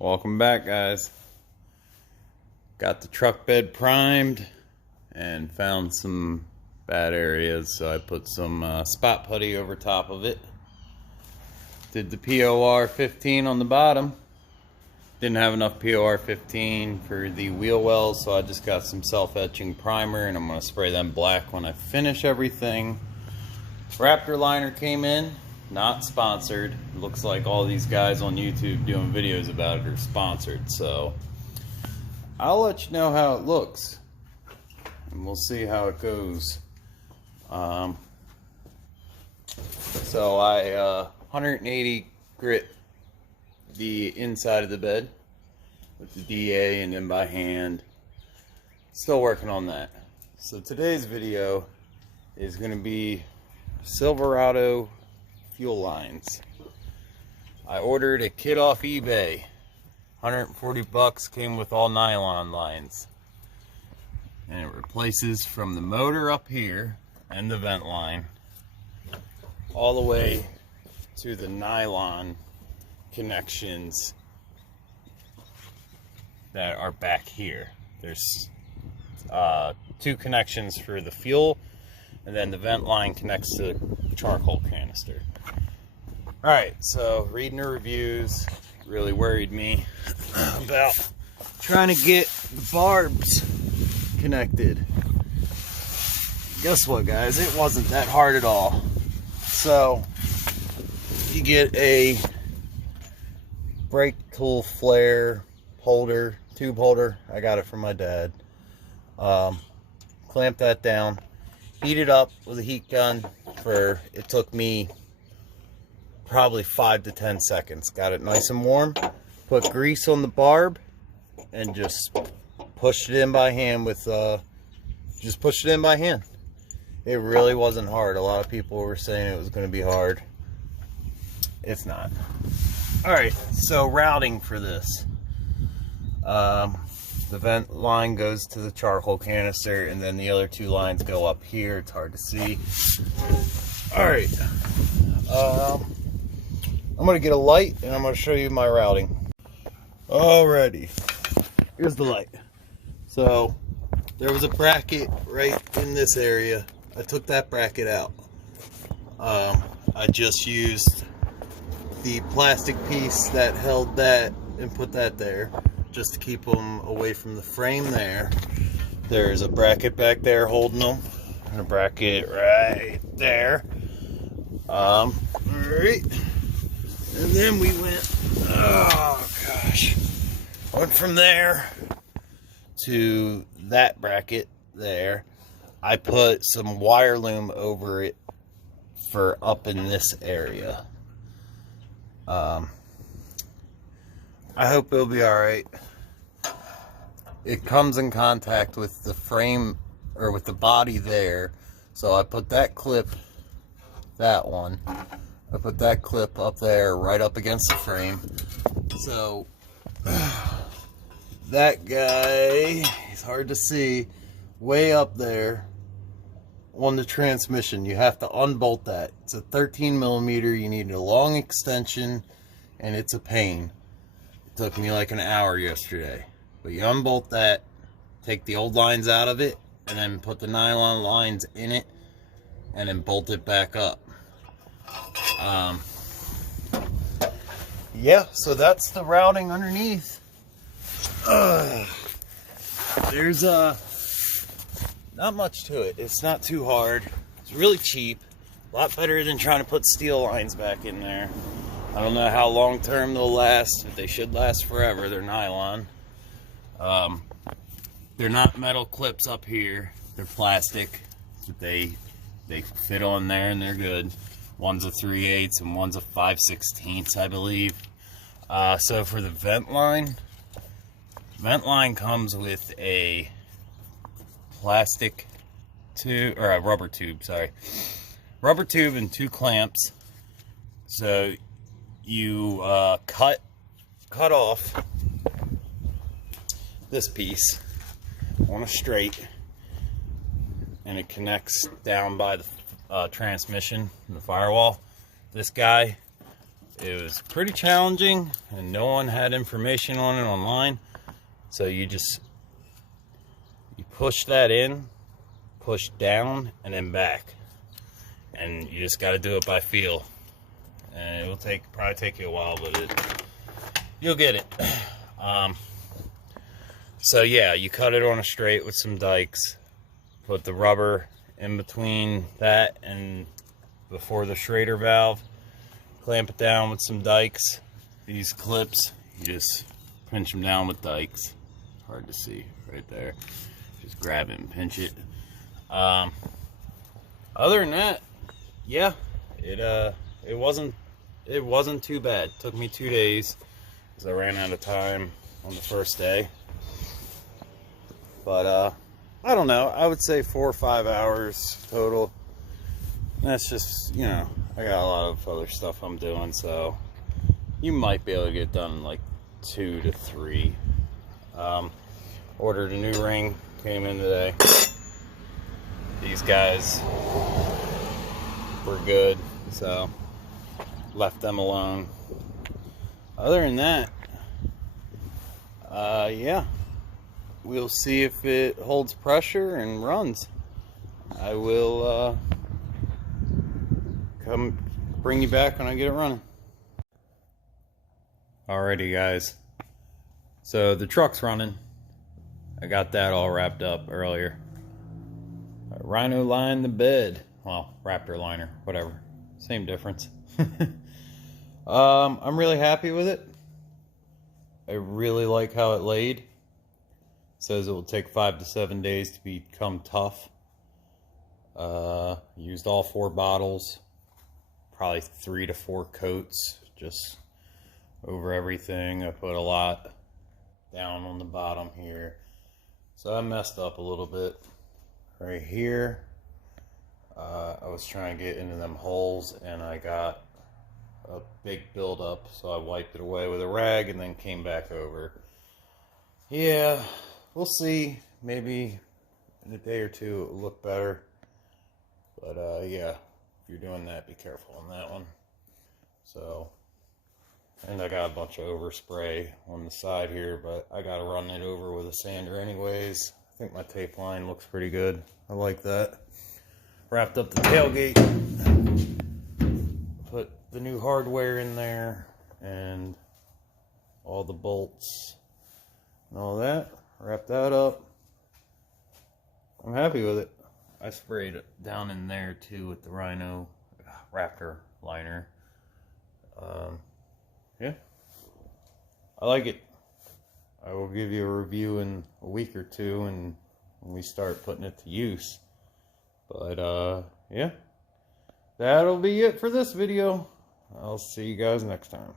Welcome back, guys. Got the truck bed primed and found some bad areas, so I put some spot putty over top of it. Did the POR 15 on the bottom. Didn't have enough POR 15 for the wheel wells, so I just got some self-etching primer and I'm going to spray them black when I finish everything. Raptor liner came in. Not sponsored. Looks like all these guys on YouTube doing videos about it are sponsored, so I'll let you know how it looks and we'll see how it goes. So I 180 grit the inside of the bed with the DA and then by hand. Still working on that. So today's video is going to be Silverado fuel lines. I ordered a kit off eBay. 140 bucks, came with all nylon lines. And it replaces from the motor up here and the vent line all the way to the nylon connections that are back here. There's two connections for the fuel, and then the vent line connects to the charcoal canister. Alright, so reading the reviews really worried me about trying to get the barbs connected. Guess what, guys? It wasn't that hard at all. So, you get a brake tool flare holder, tube holder. I got it from my dad. Clamp that down. Heat it up with a heat gun for, it took me probably 5 to 10 seconds. Got it nice and warm. Put grease on the barb and just pushed it in by hand with, just pushed it in by hand. It really wasn't hard. A lot of people were saying it was going to be hard. It's not. Alright, so routing for this. The vent line goes to the charcoal canister, and then the other two lines go up here. It's hard to see. Alright. I'm going to get a light, and I'm going to show you my routing. Alrighty. Here's the light. So, there was a bracket right in this area. I took that bracket out. I just used the plastic piece that held that and put that there, just to keep them away from the frame there. There's a bracket back there holding them, and a bracket right there. Alright. And then we went, oh gosh, went from there to that bracket there. I put some wire loom over it for up in this area. I hope it'll be alright. It comes in contact with the frame, or with the body there. So I put that clip, that one, I put that clip up there, right up against the frame. So, that guy, he's hard to see, way up there on the transmission. You have to unbolt that. It's a 13 millimeter. You need a long extension, and it's a pain. It took me like an hour yesterday. But you unbolt that, take the old lines out of it, and then put the nylon lines in it, and then bolt it back up. Yeah, so that's the routing underneath. There's not much to it. It's not too hard. It's really cheap. A lot better than trying to put steel lines back in there. I don't know how long term they'll last, but they should last forever. They're nylon. They're not metal clips up here. They're plastic. But they fit on there and they're good. One's a 3/8 and one's a 5/16, I believe. So for the vent line comes with a plastic tube, or a rubber tube, sorry. Rubber tube and 2 clamps. So you cut off this piece on a straight, and it connects down by the transmission, the firewall. This guy it was pretty challenging, and no one had information on it online. So you push that in, push down, and then back. And you just got to do it by feel. And it will probably take you a while, but you'll get it. So yeah, you cut it on a straight with some dikes. Put the rubber in between that and before the Schrader valve. Clamp it down with some dikes. These clips, you just pinch them down with dikes. Hard to see right there. Just grab it and pinch it. Other than that, yeah, it wasn't too bad. It took me 2 days because I ran out of time on the first day. But I don't know. I would say 4 or 5 hours total. That's just, you know, I got a lot of other stuff I'm doing, so you might be able to get done in like 2 to 3. Ordered a new ring, came in today. These guys were good, so left them alone. Other than that, yeah, we'll see if it holds pressure and runs. I will come bring you back when I get it running. Alrighty guys, so the truck's running. I got that all wrapped up earlier. Rhino lined the bed. Well, Raptor liner, whatever. Same difference. I'm really happy with it. I really like how it laid. It says it will take 5 to 7 days to become tough. Used all 4 bottles. Probably 3 to 4 coats. Just over everything. I put a lot down on the bottom here. So I messed up a little bit. Right here, I was trying to get into them holes and I got a big buildup, so I wiped it away with a rag and then came back over. Yeah, we'll see. Maybe in a day or two it will look better. But yeah, if you're doing that, be careful on that one. So, and I got a bunch of overspray on the side here, but I gotta run it over with a sander anyways. I think my tape line looks pretty good. I like that. Wrapped up the tailgate. Put the new hardware in there and all the bolts and all that. Wrap that up. I'm happy with it. I sprayed it down in there too with the Rhino Raptor liner. Yeah, I like it. I will give you a review in a week or two and when we start putting it to use. But yeah, that'll be it for this video. I'll see you guys next time.